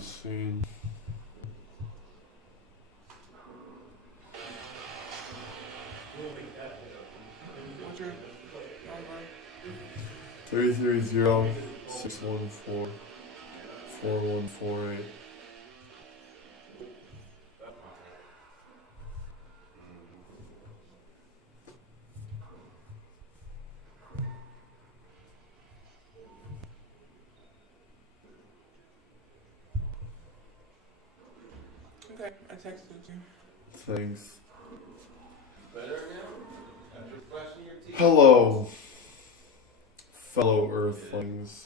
scene. What's your number? 330-614-4148. Okay, I texted you. Thanks. Better now? After brushing your teeth? Hello, fellow Earthlings.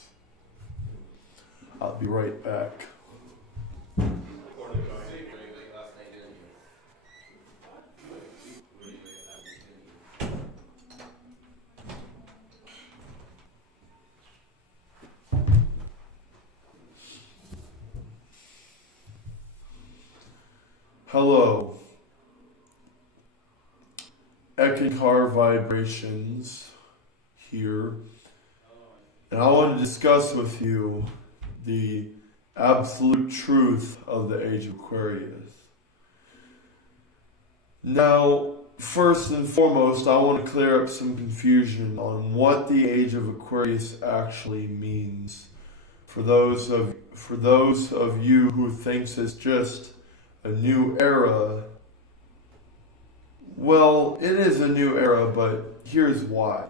I'll be right back. Hello. Ekankar Vibrations here. And I want to discuss with you the absolute truth of the Age of Aquarius. Now, first and foremost, I want to clear up some confusion on what the Age of Aquarius actually means. For those of you who thinks it's just a new era, well, it is a new era, but here's why.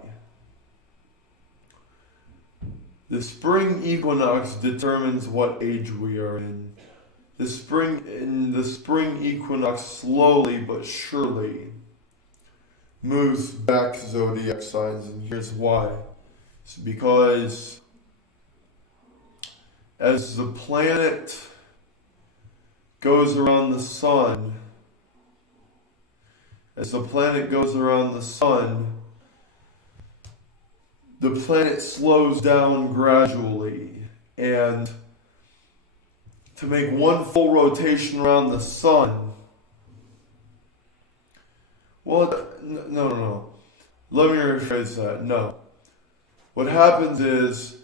The spring equinox determines what age we are in. The spring equinox slowly but surely moves back zodiac signs, and here's why. It's because as the planet goes around the sun, the planet slows down gradually, and to make one full rotation around the sun, well, no. Let me rephrase that. No. What happens is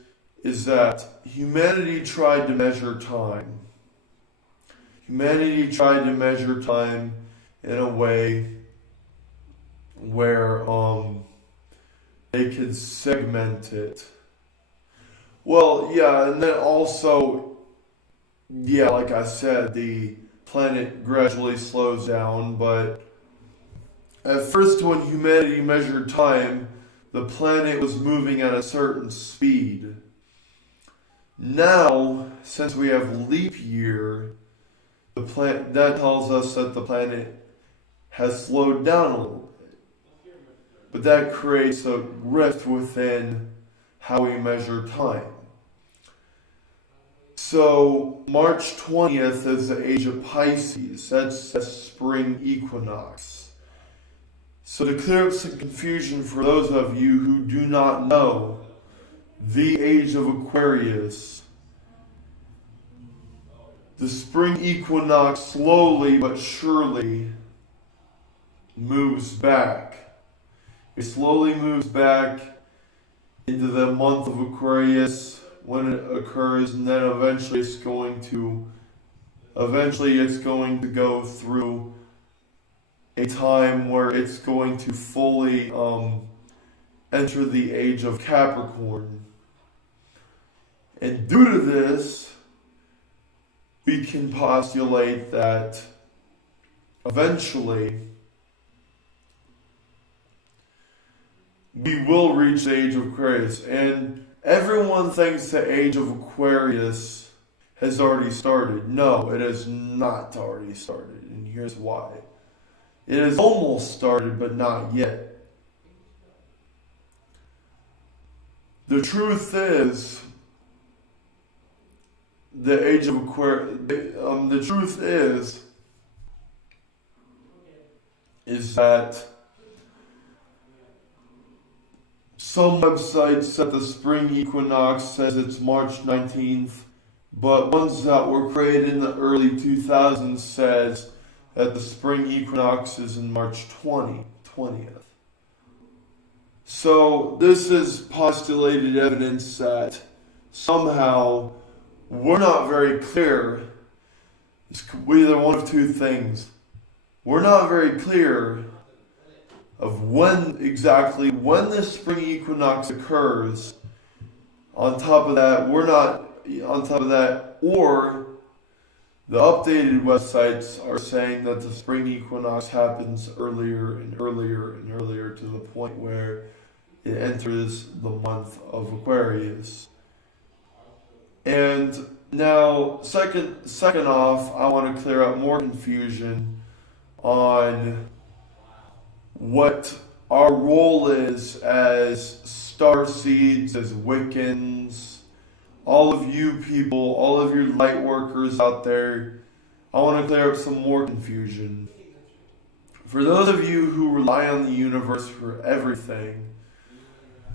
that humanity tried to measure time. Humanity tried to measure time in a way where they could segment it. Well, yeah, and then also, yeah, like I said, the planet gradually slows down, but at first when humanity measured time, the planet was moving at a certain speed. Now, since we have leap year, that tells us that the planet has slowed down a little bit. But that creates a rift within how we measure time. So, March 20th is the age of Pisces. That's the spring equinox. So to clear up some confusion for those of you who do not know, the age of Aquarius, the spring equinox slowly but surely moves back. It slowly moves back into the month of Aquarius when it occurs, and then eventually it's going to go through a time where it's going to fully enter the age of Capricorn. And due to this, we can postulate that eventually we will reach the age of Aquarius. And everyone thinks the age of Aquarius has already started. No, it has not already started, and here's why. It has almost started, but not yet. The truth is, the age of Aquarius, the truth is that some websites said the spring equinox says it's March 19th, but ones that were created in the early 2000s says that the spring equinox is in March 20th. So this is postulated evidence that somehow we're not very clear It's either one of two things. We're not very clear of when the spring equinox occurs. On top of that, or the updated websites are saying that the spring equinox happens earlier and earlier and earlier to the point where it enters the month of Aquarius. And now, second off, I want to clear up more confusion on what our role is as starseeds, as Wiccans, all of you people, all of your light workers out there. I want to clear up some more confusion. For those of you who rely on the universe for everything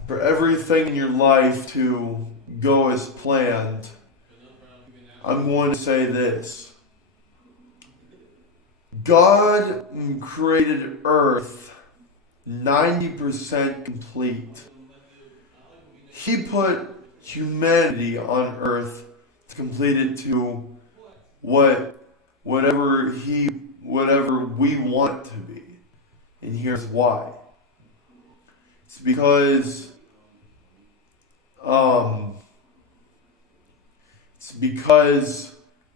in your life to go as planned, I'm going to say this. God created Earth 90% complete. He put humanity on Earth to complete it to whatever we want it to be. And here's why. It's because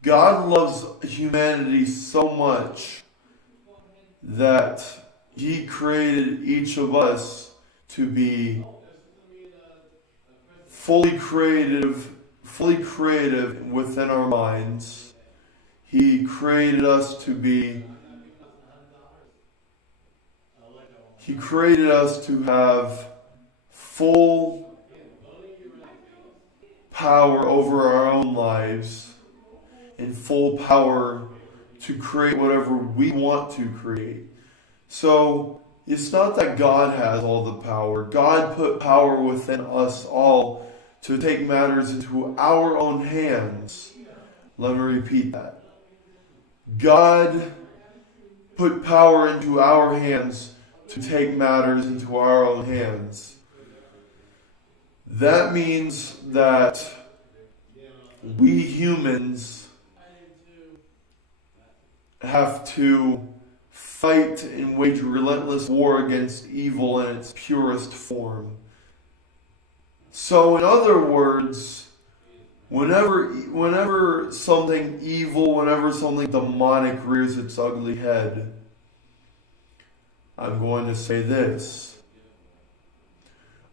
God loves humanity so much that He created each of us to be fully creative within our minds. He created us to have full power over our own lives and full power to create whatever we want to create. So it's not that God has all the power. God put power within us all to take matters into our own hands. Let me repeat that. God put power into our hands to take matters into our own hands. That means that we humans have to fight and wage relentless war against evil in its purest form. So, in other words, whenever something evil, whenever something demonic rears its ugly head, I'm going to say this.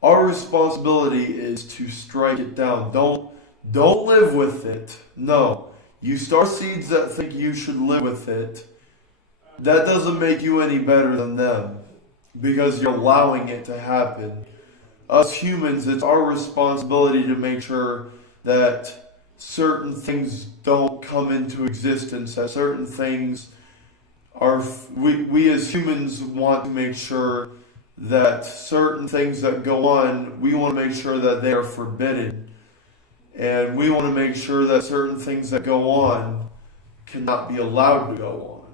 Our responsibility is to strike it down. Don't live with it. No. You starseeds that think you should live with it, that doesn't make you any better than them, because you're allowing it to happen. Us humans, it's our responsibility to make sure that certain things don't come into existence, that certain things are... We as humans want to make sure that certain things that go on, we want to make sure that they are forbidden. And we want to make sure that certain things that go on cannot be allowed to go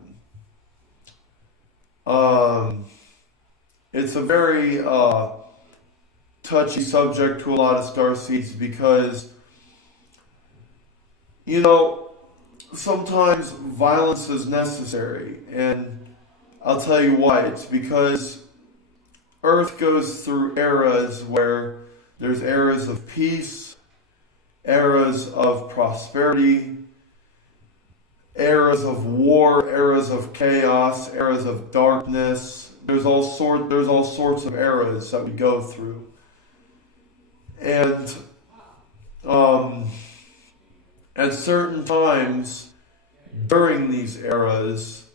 on. It's a very touchy subject to a lot of starseeds because, sometimes violence is necessary. And I'll tell you why. It's because Earth goes through eras where there's eras of peace, eras of prosperity, eras of war, eras of chaos, eras of darkness. There's all sorts of eras that we go through. And at certain times during these eras,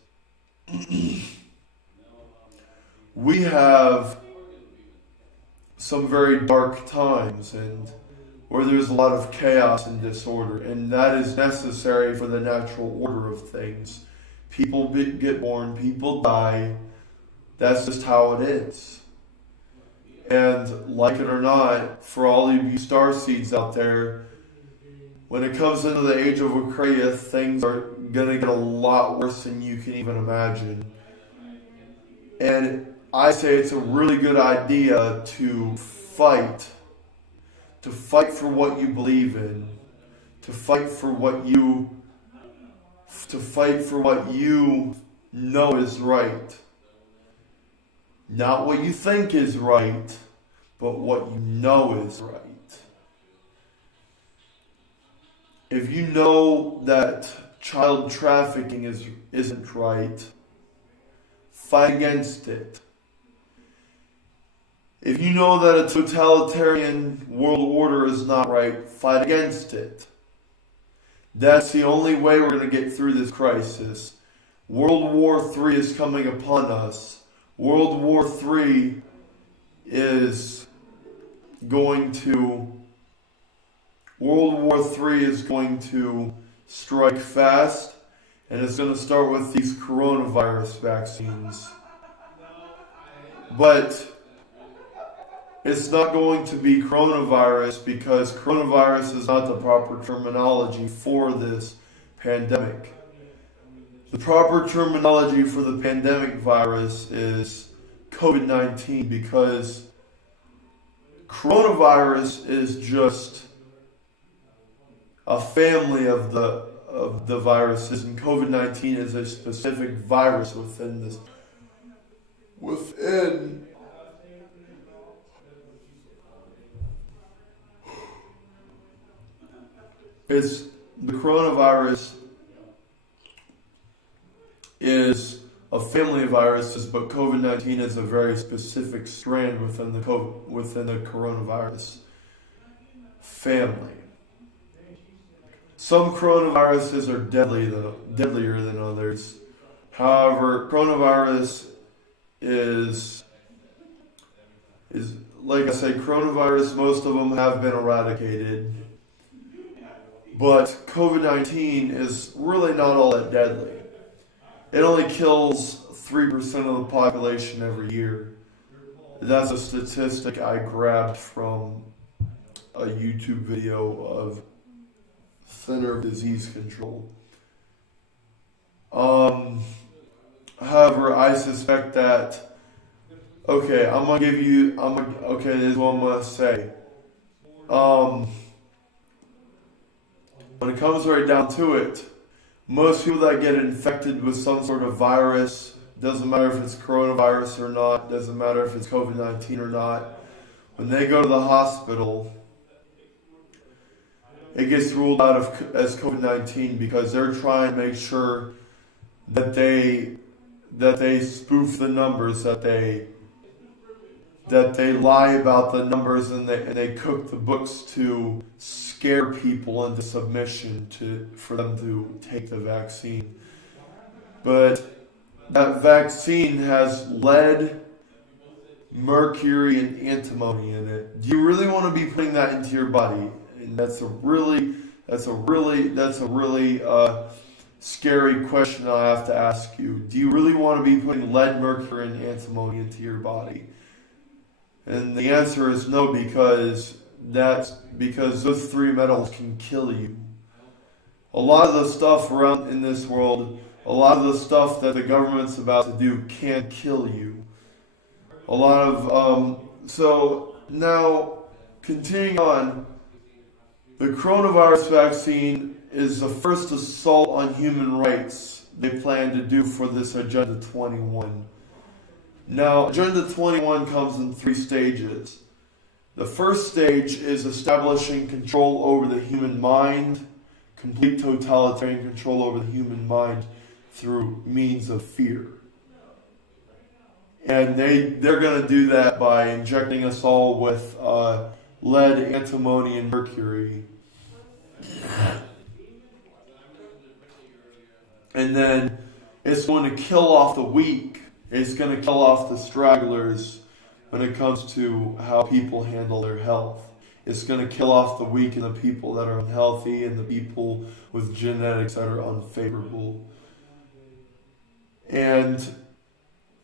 we have some very dark times and where there's a lot of chaos and disorder, and that is necessary for the natural order of things. People get born, people die. That's just how it is. And like it or not, for all of you starseeds out there, when it comes into the Age of Aquarius, things are going to get a lot worse than you can even imagine. And I say it's a really good idea to fight for what you believe in, to fight for what you to fight for what you know is right. Not what you think is right, but what you know is right. If you know that child trafficking isn't right, fight against it. If you know that a totalitarian world order is not right, fight against it. That's the only way we're going to get through this crisis. World War III is coming upon us. World War III is going to strike fast, and it's going to start with these coronavirus vaccines. But it's not going to be coronavirus because coronavirus is not the proper terminology for this pandemic. The proper terminology for the pandemic virus is COVID-19 because coronavirus is just a family of the viruses, and COVID-19 is a specific virus within this. It's the coronavirus is a family of viruses, but COVID-19 is a very specific strand within the coronavirus family. Some coronaviruses are deadlier than others. However, coronavirus is like I say, coronavirus, most of them have been eradicated. But COVID-19 is really not all that deadly. It only kills 3% of the population every year. That's a statistic I grabbed from a YouTube video of Center of Disease Control. However, I suspect that, this is what I'm going to say. When it comes right down to it, most people that get infected with some sort of virus, doesn't matter if it's coronavirus or not, doesn't matter if it's COVID-19 or not, when they go to the hospital, it gets ruled out as COVID-19 because they're trying to make sure that they spoof the numbers, that they lie about the numbers, and they cook the books to scare people into submission for them to take the vaccine. But that vaccine has lead, mercury, and antimony in it. Do you really want to be putting that into your body? And that's a really scary question I have to ask you. Do you really want to be putting lead, mercury, and antimony into your body? And the answer is no, because those three metals can kill you. A lot of the stuff around in this world, a lot of the stuff that the government's about to do can kill you. So now, continuing on, the coronavirus vaccine is the first assault on human rights they plan to do for this Agenda 21. Now, Agenda 21 comes in 3 stages. The first stage is establishing control over the human mind, complete totalitarian control over the human mind through means of fear. And they're going to do that by injecting us all with lead, antimony, and mercury. And then it's going to kill off the weak. It's going to kill off the stragglers when it comes to how people handle their health. It's going to kill off the weak and the people that are unhealthy and the people with genetics that are unfavorable. And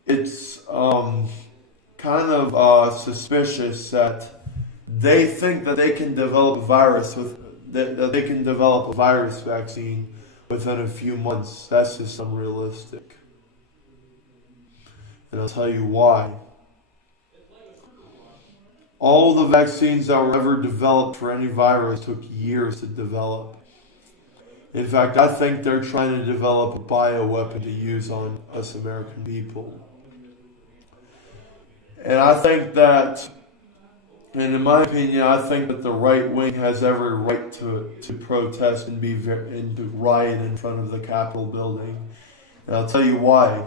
it's kind of suspicious that they think that they can develop a virus that they can develop a virus vaccine within a few months. That's just unrealistic. And I'll tell you why. All the vaccines that were ever developed for any virus took years to develop. In fact, I think they're trying to develop a bioweapon to use on us American people. And I think that, and in my opinion, I think that the right wing has every right to protest and and to riot in front of the Capitol building. And I'll tell you why.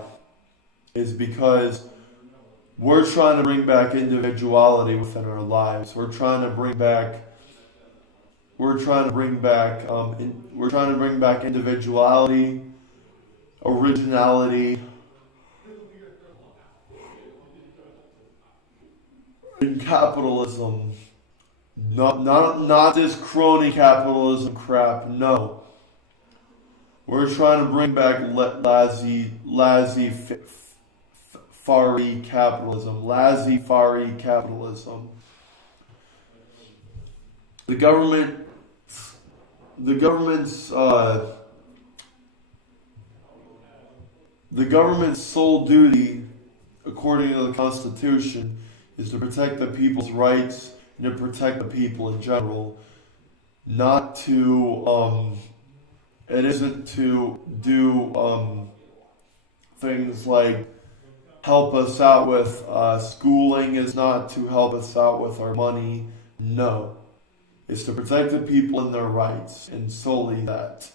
Is because we're trying to bring back individuality within our lives. We're trying to bring back individuality, originality, and capitalism. Not this crony capitalism crap. No, we're trying to bring back laissez-faire capitalism. Laissez-faire capitalism. The government's sole duty, according to the Constitution, is to protect the people's rights and to protect the people in general. Not to, it isn't to do things like help us out with schooling. Is not to help us out with our money. No. It's to protect the people and their rights, and solely that.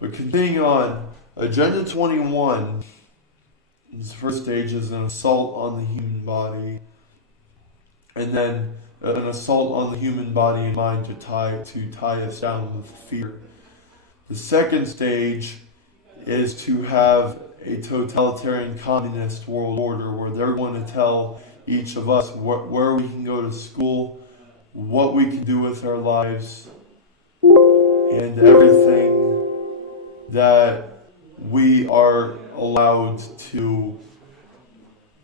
But continuing on, Agenda 21, its first stage is an assault on the human body, and then an assault on the human body and mind to tie us down with fear. The second stage is to have a totalitarian communist world order where they're going to tell each of us where we can go to school, what we can do with our lives, and everything that we are allowed to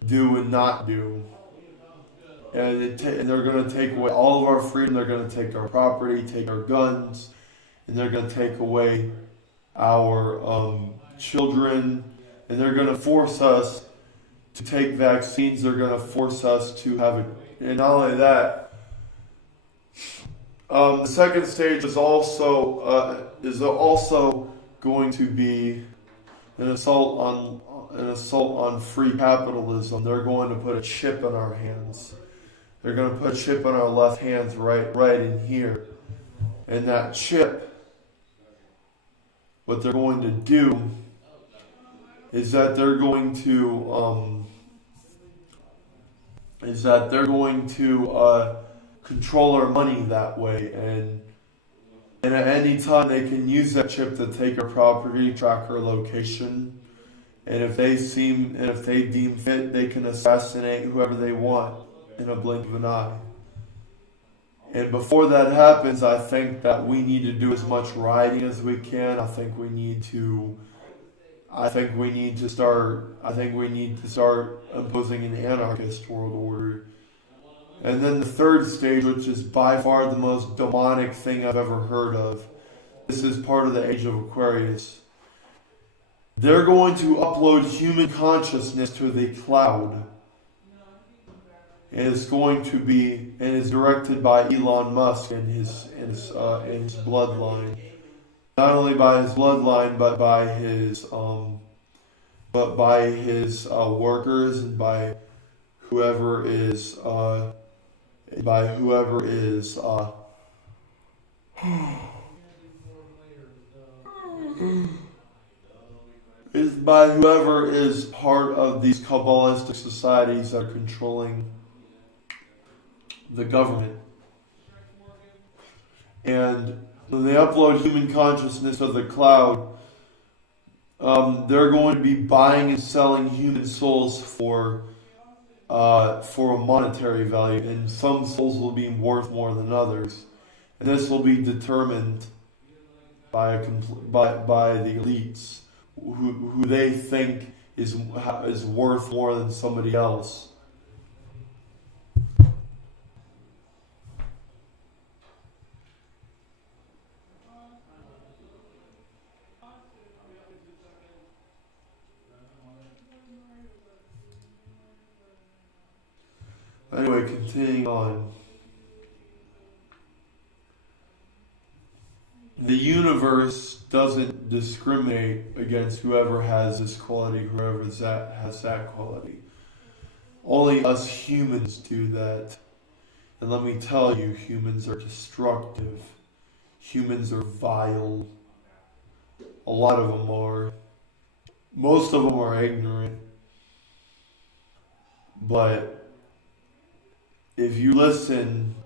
do and not do. And they're going to take away all of our freedom. They're going to take our property, take our guns, and they're going to take away our children, and they're going to force us to take vaccines. They're going to force us to have it. And not only that, the second stage is also going to be an assault on free capitalism. They're going to put a chip in our hands. They're going to put a chip in our left hands right in here. And that chip, what they're going to do is that they're going to control our money that way, and at any time they can use that chip to take our property, track our location, and if they deem fit, they can assassinate whoever they want in a blink of an eye. And before that happens, I think that we need to do as much rioting as we can. I think we need to start imposing an anarchist world order. And then the third stage, which is by far the most demonic thing I've ever heard of. This is part of the Age of Aquarius. They're going to upload human consciousness to the cloud. And it's going to be, and is directed by Elon Musk and his bloodline. Not only by his bloodline, but by his workers, and by whoever is part of these Kabbalistic societies that are controlling the government. And when they upload human consciousness to the cloud, they're going to be buying and selling human souls for a monetary value, and some souls will be worth more than others, and this will be determined by the elites who they think is worth more than somebody else. Anyway, continuing on. the universe doesn't discriminate against whoever has this quality, whoever has that quality. Only us humans do that. And let me tell you, humans are destructive. Humans are vile. A lot of them are. Most of them are ignorant. But if you listen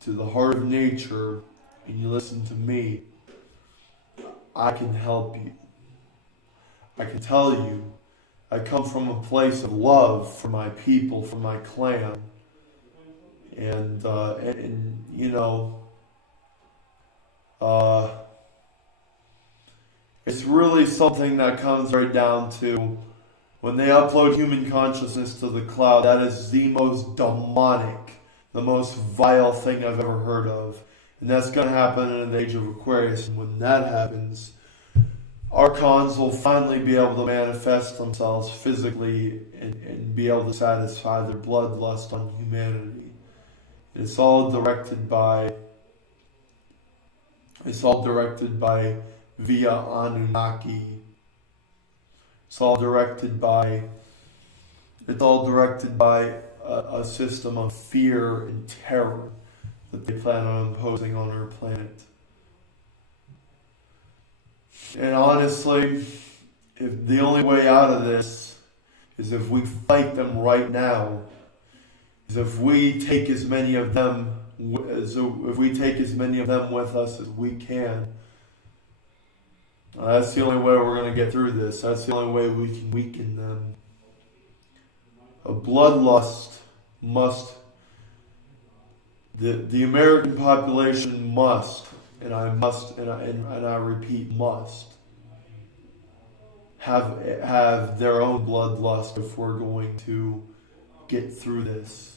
to the heart of nature and you listen to me, I can help you. I can tell you, I come from a place of love for my people, for my clan. And you know, it's really something that comes right down to when they upload human consciousness to the cloud. That is the most demonic, the most vile thing I've ever heard of. And that's going to happen in the Age of Aquarius. And when that happens, archons will finally be able to manifest themselves physically and be able to satisfy their bloodlust on humanity. It's all directed by via Anunnaki. It's all directed by a system of fear and terror that they plan on imposing on our planet. And honestly, if the only way out of this is if we fight them right now, is if we take as many of them with us as we can. That's the only way we're going to get through this. That's the only way we can weaken them. A bloodlust must. The American population must, and I repeat, must have their own bloodlust if we're going to get through this.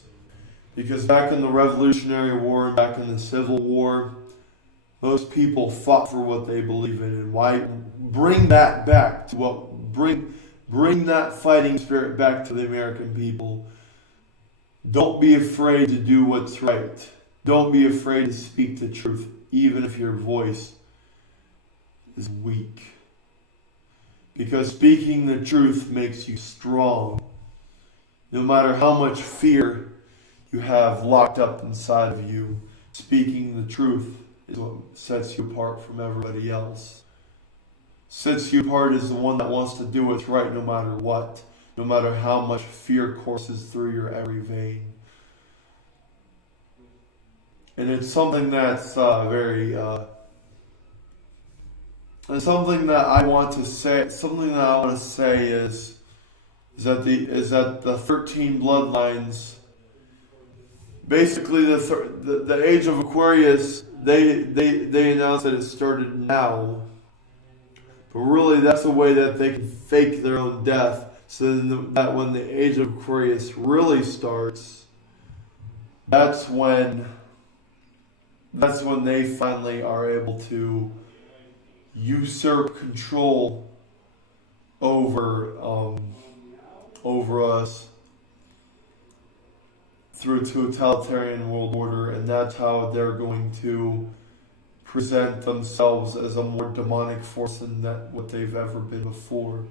Because back in the Revolutionary War and back in the Civil War, most people fought for what they believe in. And why bring that back to bring that fighting spirit back to the American people. Don't be afraid to do what's right. Don't be afraid to speak the truth, even if your voice is weak. Because speaking the truth makes you strong. No matter how much fear you have locked up inside of you, speaking the truth is what sets you apart from everybody else. Sets you apart as the one that wants to do what's right no matter what, no matter how much fear courses through your every vein. And it's something that's and something that I want to say. Something that I want to say is that the 13 bloodlines. Basically, the Age of Aquarius, they announced that it started now, but really that's a way that they can fake their own death, so that when the Age of Aquarius really starts, that's when they finally are able to usurp control over us through a totalitarian world order, and that's how they're going to present themselves as a more demonic force than what they've ever been before.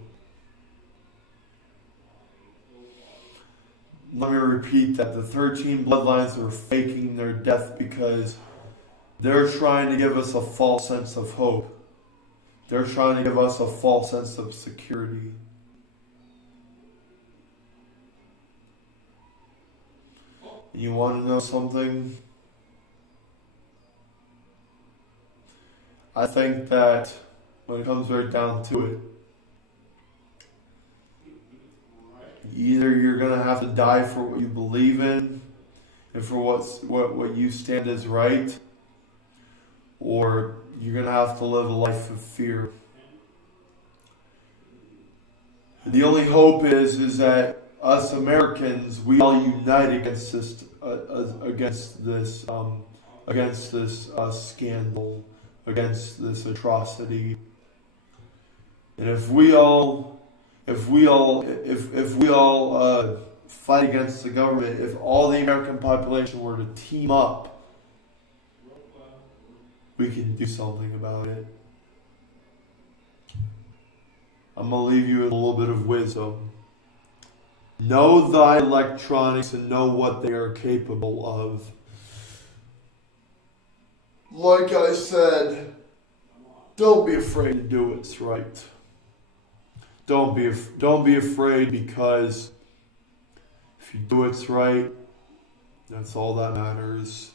Let me repeat that the 13 bloodlines are faking their death because they're trying to give us a false sense of hope. They're trying to give us a false sense of security. You want to know something? I think that when it comes right down to it, either you're going to have to die for what you believe in and for what you stand as right, or you're going to have to live a life of fear. The only hope is that us Americans, we all unite against this scandal, against this atrocity. And if we all fight against the government, if all the American population were to team up, we can do something about it. I'm going to leave you with a little bit of wisdom. Know thy electronics and know what they are capable of. Like I said, don't be afraid to do what's right. Don't be afraid, because if you do what's right, that's all that matters.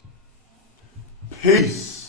Peace.